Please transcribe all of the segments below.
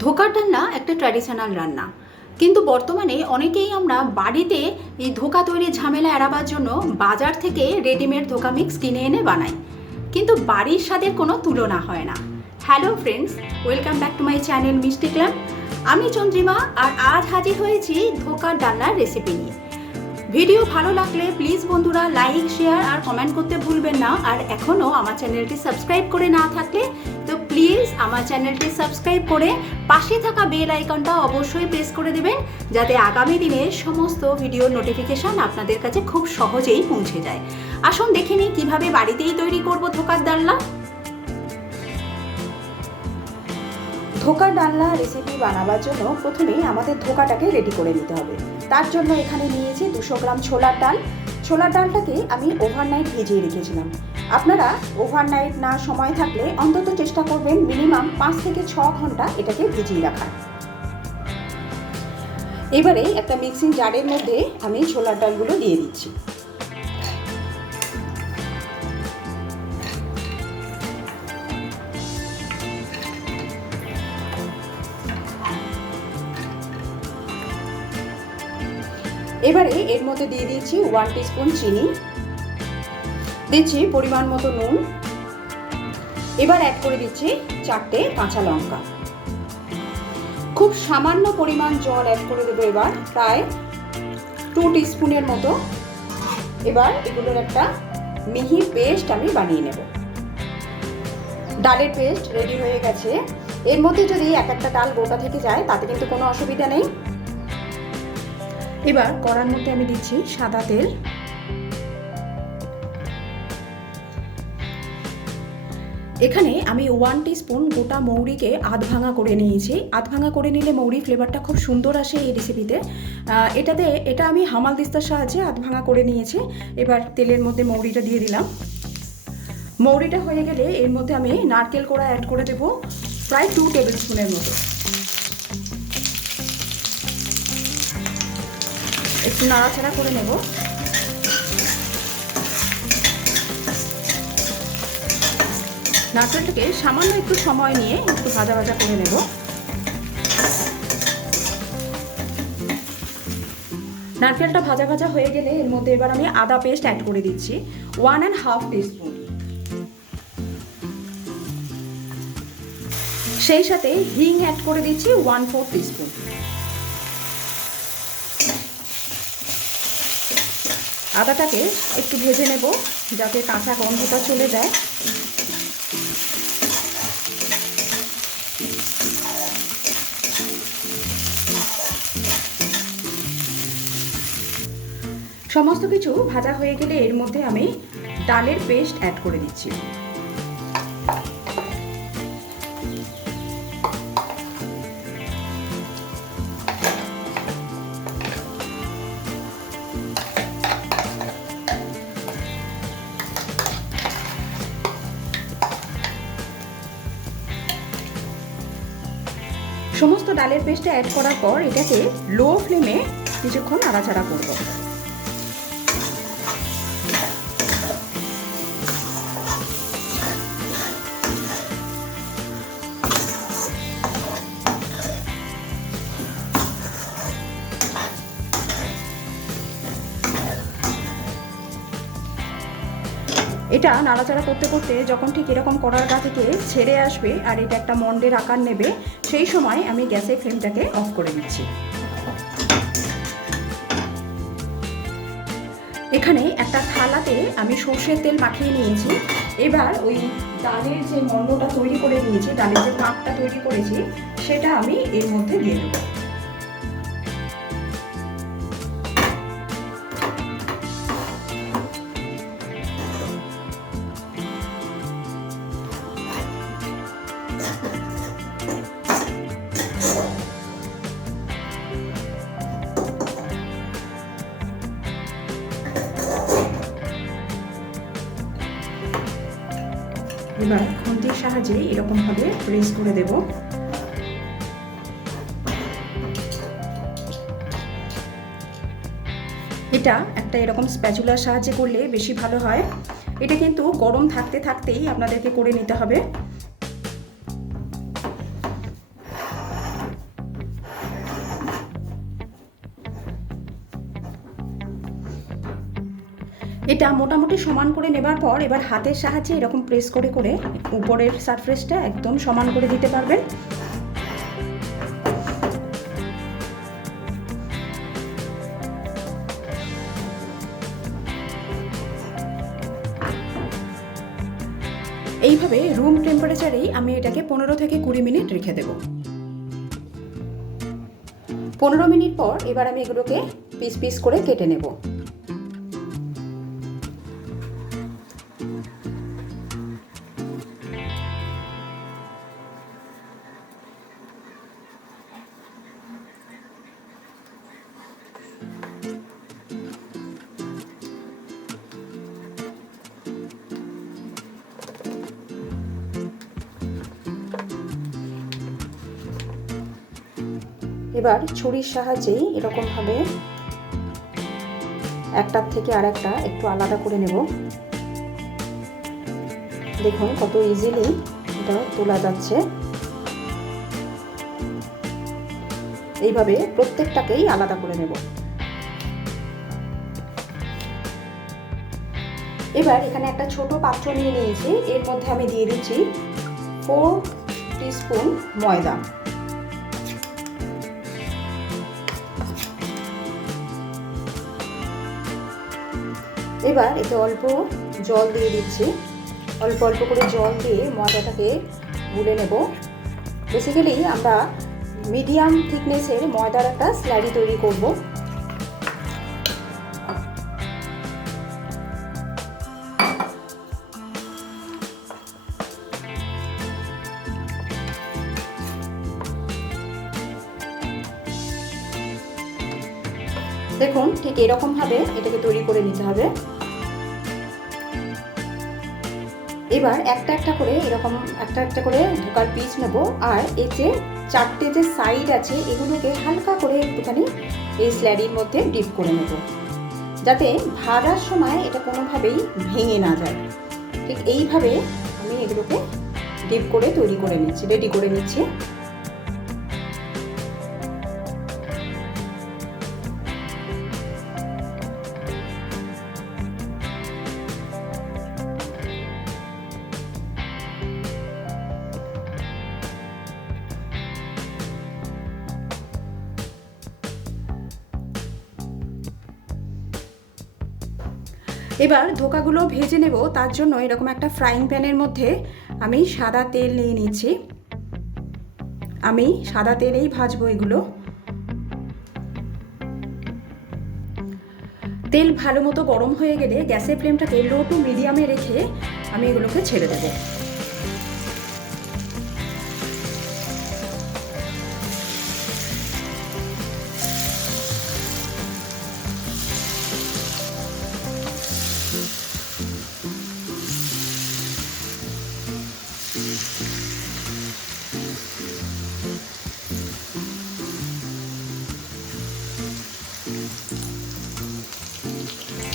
ধোকার ডালনা একটা ট্র্যাডিশনাল রান্না, কিন্তু বর্তমানে অনেকেই আমরা বাড়িতে এই ধোকা তৈরির ঝামেলা এড়াবার জন্য বাজার থেকে রেডিমেড ধোকা মিক্স কিনে এনে বানাই, কিন্তু বাড়ির স্বাদের কোনো তুলনা হয় না। Hello friends, welcome back to my channel মিষ্টি ক্লাব। আমি চন্দ্রিমা, আর আজ হাজির হয়েছি ধোকার ডালনার রেসিপি নিয়ে। ভিডিও ভালো লাগলে প্লিজ বন্ধুরা লাইক, শেয়ার আর কমেন্ট করতে ভুলবেন না। আর এখনও আমার চ্যানেলটি সাবস্ক্রাইব করে না থাকলে তো প্লিজ আমার চ্যানেলটি সাবস্ক্রাইব করে পাশে থাকা বেল আইকনটা অবশ্যই প্রেস করে দেবেন, যাতে আগামী দিনের সমস্ত ভিডিওর নোটিফিকেশান আপনাদের কাছে খুব সহজেই পৌঁছে যায়। আসুন দেখে নিই কীভাবে বাড়িতেই তৈরি করব ধোকার ডালনা। ধোকার ডালনা রেসিপি বানাবার জন্য প্রথমেই আমাদের ধোকাটাকে রেডি করে নিতে হবে। তার জন্য এখানে নিয়েছি 200 গ্রাম ছোলার ডাল। ছোলার ডালটাকে আমি ওভারনাইট ভিজিয়ে রেখেছিলাম। আপনারা ওভারনাইট না সময় থাকলে অন্তত চেষ্টা করবেন মিনিমাম 5 থেকে 6 ঘন্টা এটাকে ভিজিয়ে রাখার। এবারে একটা মিক্সিং জারের মধ্যে আমি ছোলার ডালগুলো দিয়ে দিচ্ছি। এবারে এর মধ্যে দিয়ে দিচ্ছি 1 টিস্পুন চিনি, দিচ্ছি পরিমাণ মতো নুন। এবার অ্যাড করে দিচ্ছি 4টে কাঁচা লঙ্কা। খুব সামান্য পরিমাণ জল অ্যাড করে দেবো, এবার প্রায় 2 টিস্পুনের মতো। এবার এগুলোর একটা মিহি পেস্ট আমি বানিয়ে নেব। ডালের পেস্ট রেডি হয়ে গেছে। এর মধ্যে যদি একটা ডাল গোটা থেকে যায় তাতে কিন্তু কোনো অসুবিধা নেই। এবার কড়ার মধ্যে আমি দিচ্ছি সাদা তেল। এখানে আমি 1 টিস্পুন গোটা মৌরিকে আধ ভাঙা করে নিয়েছি। আধ ভাঙা করে নিলে মৌরি ফ্লেভারটা খুব সুন্দর আসে এই রেসিপিতে। এটা আমি হামাল দিস্তার সাহায্যে আধ ভাঙা করে নিয়েছি। এবার তেলের মধ্যে মৌরিটা দিয়ে দিলাম। মৌরিটা হয়ে গেলে এর মধ্যে আমি নারকেল কোড়া অ্যাড করে দেবো প্রায় 2 টেবিল স্পুনের মতো। একটু নাড়াচাড়া করে নেব। নারকেলটাকে সামান্য একটু সময় নিয়ে একটু ভাজা ভাজা করে নেব। নারকেলটা ভাজা ভাজা হয়ে গেলে এর মধ্যে এবার আমি আদা পেস্ট অ্যাড করে দিচ্ছি 1.5 টিস্পুন। সেই সাথে হিং অ্যাড করে দিচ্ছি 1/4 টিস্পুন। আদাটাকে একটু ভেজে নেব যাতে কাঁচা গন্ধটা চলে যায়। সমস্ত কিছু ভাজা হয়ে গেলে এর মধ্যে আমি ডালের পেস্ট অ্যাড করে দিচ্ছি। সমস্ত ডালের পেস্টটা অ্যাড করার পর এটাকে লো ফ্লেমে কিছুক্ষণ নাড়াচাড়া করব। এটা নাড়াচাড়া করতে করতে যখন ঠিক এরকম কড়ার গা থেকে ছেড়ে আসবে আর এটা একটা মন্ডের আকার নেবে, সেই সময় আমি গ্যাসের ফ্লেমটাকে অফ করে দিচ্ছি। এখানে একটা থালাতে আমি সর্ষের তেল মাখিয়ে নিয়েছি। এবার ওই ডালের যে মন্ডটা তৈরি করে নিয়েছি, ডালের যে পাকটা তৈরি করেছি, সেটা আমি এর মধ্যে দিয়ে দেবো। এবার খুন্তির সাহায্যে এরকমভাবে প্রেস করে দেব। এটা একটা এরকম স্প্যাচুলার সাহায্যে করলে বেশি ভালো হয়। এটা কিন্তু গরম থাকতে থাকতেই আপনাদেরকে করে নিতে হবে। এটা মোটামুটি সমান করে নেবার পর এবার হাতের সাহায্যে এরকম প্রেস করে করে উপরের সারফেসটা একদম সমান করে দিতে পারবেন। এইভাবে রুম টেম্পারেচারেই আমি এটাকে 15 থেকে 20 মিনিট রেখে দেব। 15 মিনিট পর এবার আমি এগুলোকে পিস পিস করে কেটে নেব। এবার ছুরির সাহায্যেই এরকমভাবে একটার থেকে আরেকটা একটু আলাদা করে নেব। দেখুন কত ইজিলি এটা তোলা যাচ্ছে। এইভাবে প্রত্যেকটাকেই আলাদা করে নেব। এবার এখানে একটা ছোট পাত্র নিয়ে নিয়েছি, এর মধ্যে আমি দিয়ে দিচ্ছি 4 টিস্পুন ময়দা। এবার এতে অল্প জল দিয়ে দিচ্ছি, অল্প অল্প করে জল দিয়ে ময়দাটাকে গুলে নেব। বেসিক্যালি আমরা মিডিয়াম থিকনেসের ময়দার একটা স্লারি তৈরি করব। দেখুন ঠিক এরকমভাবে এটাকে তৈরি করে নিতে হবে। এবার একটা একটা করে এরকম একটা একটা করে ধোকার পিস নেব, আর এই যে 4টে যে সাইড আছে এগুলোকে হালকা করে একটুখানি এই স্ল্যারির মধ্যে ডিপ করে নেব, যাতে ভাজার সময় এটা কোনোভাবেই ভেঙে না যায়। ঠিক এইভাবে আমি এগুলোকে ডিপ করে তৈরি করে নিচ্ছি, রেডি করে নিচ্ছি। এবার ধোকাগুলো ভেজে নেব, তার জন্য এরকম একটা ফ্রাইং প্যানের মধ্যে আমি সাদা তেল নিয়ে নিচ্ছি। আমি সাদা তেলেই ভাজবো এগুলো। তেল ভালো মতো গরম হয়ে গেলে গ্যাসের ফ্লেমটাকে লো টু মিডিয়ামে রেখে আমি এগুলোকে ছেড়ে দেবো।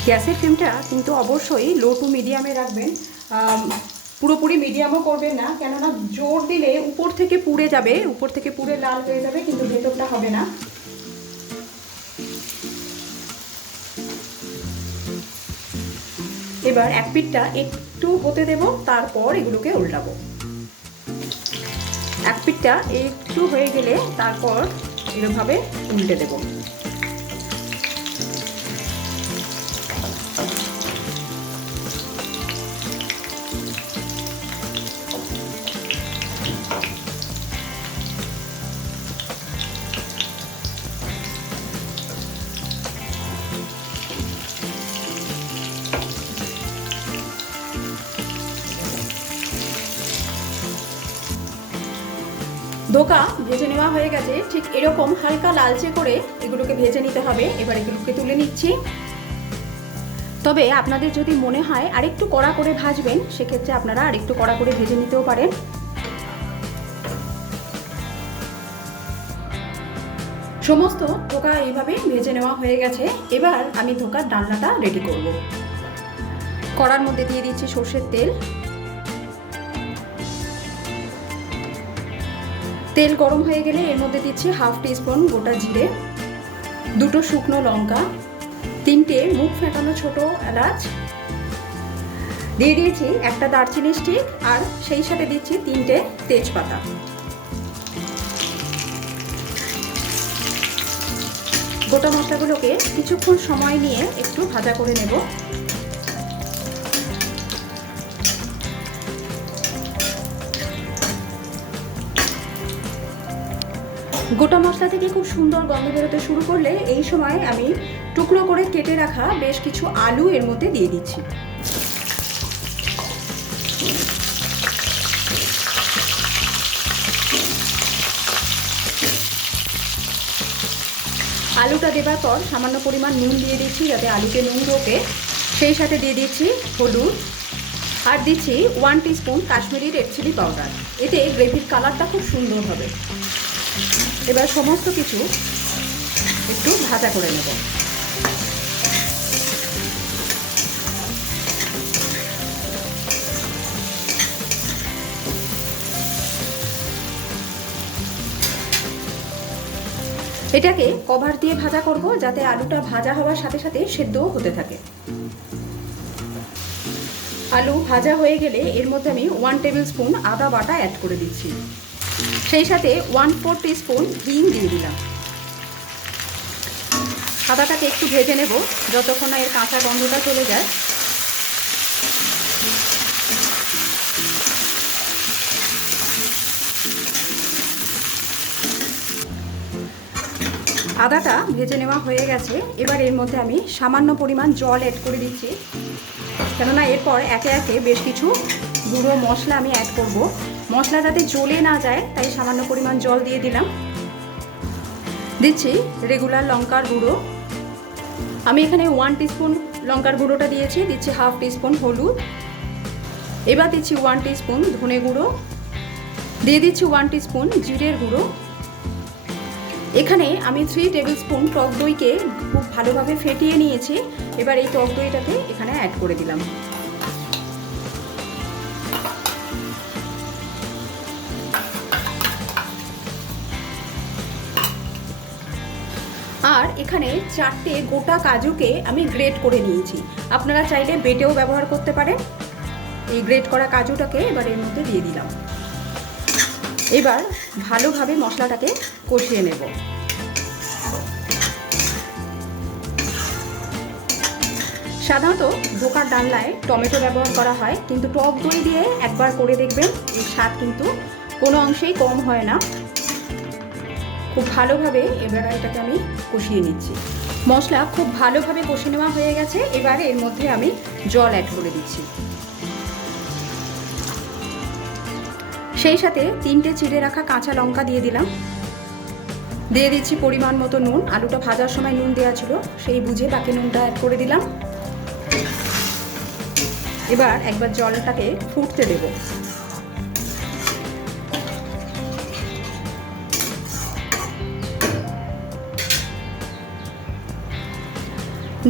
গ্যাসের ফ্লেমটা কিন্তু অবশ্যই লো টু মিডিয়ামে রাখবেন, পুরোপুরি মিডিয়ামও করবেন না, কেননা জোর দিলে উপর থেকে পুড়ে যাবে, উপর থেকে পুড়ে লাল হয়ে যাবে, কিন্তু ভেতরটা হবে না। এবার এক পিঠটা একটু হতে দেব, তারপর এগুলোকে উল্টাবো। এক পিঠটা একটু হয়ে গেলে তারপর এরকমভাবে উল্টে দেব। ধোকা ভেজে নেওয়া হয়ে গেছে, ঠিক এরকম হালকা লালচে করে এগুলোকে ভেজে নিতে হবে। এবার এগুলোকে তুলে নিচ্ছি। তবে আপনাদের যদি মনে হয় আরেকটু কড়া করে ভাজবেন, সেক্ষেত্রে আপনারা আরেকটু কড়া করে ভেজে নিতেও পারেন। সমস্ত ধোকা এইভাবে ভেজে নেওয়া হয়ে গেছে। এবার আমি ধোকার ডালনাটা রেডি করব। কড়ার মধ্যে দিয়ে দিচ্ছি সর্ষের তেল। তেল গরম হয়ে গেলে এর মধ্যে দিচ্ছি 1/2 টিস্পুন গোটা জিরে, 2টো শুকনো লঙ্কা, 3টে মুখ ফেটানো ছোট এলাচ, দিয়ে দিয়েছি একটা দারচিনি স্টিক, আর সেই সাথে দিচ্ছি 3টে তেজপাতা। গোটা মশলাগুলোকে কিছুক্ষণ সময় নিয়ে একটু ভাজা করে নেব। গোটা মশলা থেকে খুব সুন্দর গন্ধ বেরোতে শুরু করলে এই সময় আমি টুকরো করে কেটে রাখা বেশ কিছু আলু এর মধ্যে দিয়ে দিচ্ছি। আলুটা দেবার পর সামান্য পরিমাণ নুন দিয়ে দিচ্ছি যাতে আলুতে নুন ঢোকে। সেই সাথে দিয়ে দিচ্ছি হলুদ, আর দিচ্ছি 1 teaspoon Kashmiri red chilli powder. এতে গ্রেভির কালারটা খুব সুন্দর হবে। এবার সমস্ত কিছু একটু ভাজা করে নেব। এটাকে কভার দিয়ে ভাজা করব যাতে আলুটা ভাজা হওয়ার সাথে সাথে সেদ্ধও হতে থাকে। আলু ভাজা হয়ে গেলে এর মধ্যে আমি 1 টেবিল স্পুন আদা বাটা অ্যাড করে দিচ্ছি। সেই সাথে 1/4 টিস্পুন হিং দিয়ে দিলাম। আদাটাকে একটু ভেজে নেব যতক্ষণ না এর কাঁচা গন্ধটা চলে যায়। আদাটা ভেজে নেওয়া হয়ে গেছে। এবার এর মধ্যে আমি সামান্য পরিমাণ জল অ্যাড করে দিচ্ছি, কেননা এরপর একে একে বেশ কিছু গুঁড়ো মশলা আমি অ্যাড করব। মশলা যাতে জ্বলে না যায় তাই সামান্য পরিমাণ জল দিয়ে দিলাম। দিচ্ছি রেগুলার লঙ্কার গুঁড়ো, আমি এখানে 1 টিস্পুন লঙ্কার গুঁড়োটা দিয়েছি। দিচ্ছি 1/2 টিস্পুন হলুদ, এবার দিচ্ছি 1 টিস্পুন ধনে গুঁড়ো, দিয়ে দিচ্ছি 1 টিস্পুন জিরের গুঁড়ো। এখানে আমি 3 টেবিল স্পুন টক দইকে খুব ভালোভাবে ফেটিয়ে নিয়েছি। এবার এই টক দইটাকে এখানে অ্যাড করে দিলাম। আর এখানে 4টে গোটা কাজুকে আমি গ্রেট করে নিয়েছি। আপনারা চাইলে বেটেও ব্যবহার করতে পারেন। এই গ্রেট করা কাজুটাকে এবার এর মধ্যে দিয়ে দিলাম। এবার ভালোভাবে মশলাটাকে কষিয়ে নেব। সাধারণত ধোকার ডালনায় টমেটো ব্যবহার করা হয়, কিন্তু টক দই দিয়ে একবার করে দেখবেন, এর স্বাদ কিন্তু কোনো অংশেই কম হয় না। খুব ভালোভাবে এবার এটাকে আমি কষিয়ে নিচ্ছি। মশলা খুব ভালোভাবে কষে নেওয়া হয়ে গেছে। এবার এর মধ্যে আমি জল অ্যাড করে দিচ্ছি। সেই সাথে 3টে চিড়ে রাখা কাঁচা লঙ্কা দিয়ে দিলাম। দিয়ে দিচ্ছি পরিমাণ মতো নুন। আলুটা ভাজার সময় নুন দেওয়া ছিল, সেই বুঝে বাকি নুনটা অ্যাড করে দিলাম। এবার একবার জলটাকে ফুটতে দেব।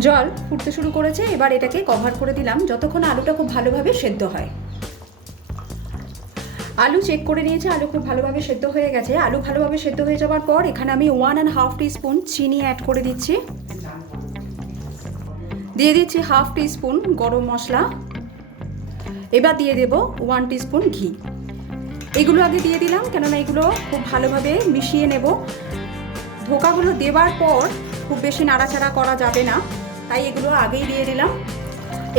জল ফুটতে শুরু করেছে। এবার এটাকে কভার করে দিলাম যতক্ষণ আলুটা খুব ভালোভাবে সেদ্ধ হয়। আলু চেক করে নিয়েছি, আলু খুব ভালোভাবে সেদ্ধ হয়ে গেছে। আলু ভালোভাবে সেদ্ধ হয়ে যাওয়ার পর এখানে আমি 1.5 টিস্পুন চিনি অ্যাড করে দিচ্ছি। দিয়ে দিচ্ছি 1/2 টিস্পুন গরম মশলা। এবার দিয়ে দেব 1 টিস্পুন ঘি। এগুলো আগে দিয়ে দিলাম কেননা এগুলো খুব ভালোভাবে মিশিয়ে নেব। ধোকাগুলো দেওয়ার পর খুব বেশি নাড়াচাড়া করা যাবে না, তাই এগুলো আগেই দিয়ে দিলাম।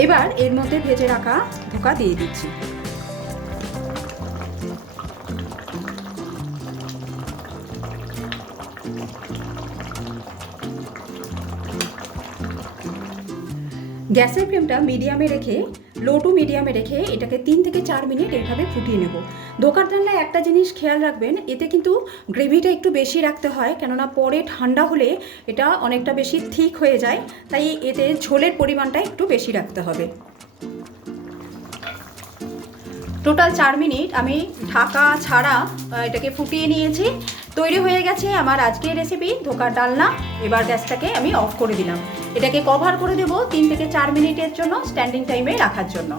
এবার এর মধ্যে ভেজে রাখা ধোকা দিয়ে দিচ্ছি। গ্যাসের ফ্লেমটা মিডিয়ামে রেখে, লো টু মিডিয়ামে রেখে এটাকে 3 থেকে 4 মিনিট এইভাবে ফুটিয়ে নেব। ধোকার রান্নায় একটা জিনিস খেয়াল রাখবেন, এতে কিন্তু গ্রেভিটা একটু বেশি রাখতে হয়, কেননা পরে ঠান্ডা হলে এটা অনেকটা বেশি থিক হয়ে যায়, তাই এতে ঝোলের পরিমাণটা একটু বেশি রাখতে হবে। টোটাল 4 মিনিট আমি ঢাকা ছাড়া এটাকে ফুটিয়ে নিয়েছি। তৈরি হয়ে গেছে আমার আজকের রেসিপি ধোকার ডালনা। এবার গ্যাসটাকে আমি অফ করে দিলাম। এটাকে কভার করে দেব 3 থেকে 4 মিনিটের জন্য, স্ট্যান্ডিং টাইমে রাখার জন্য।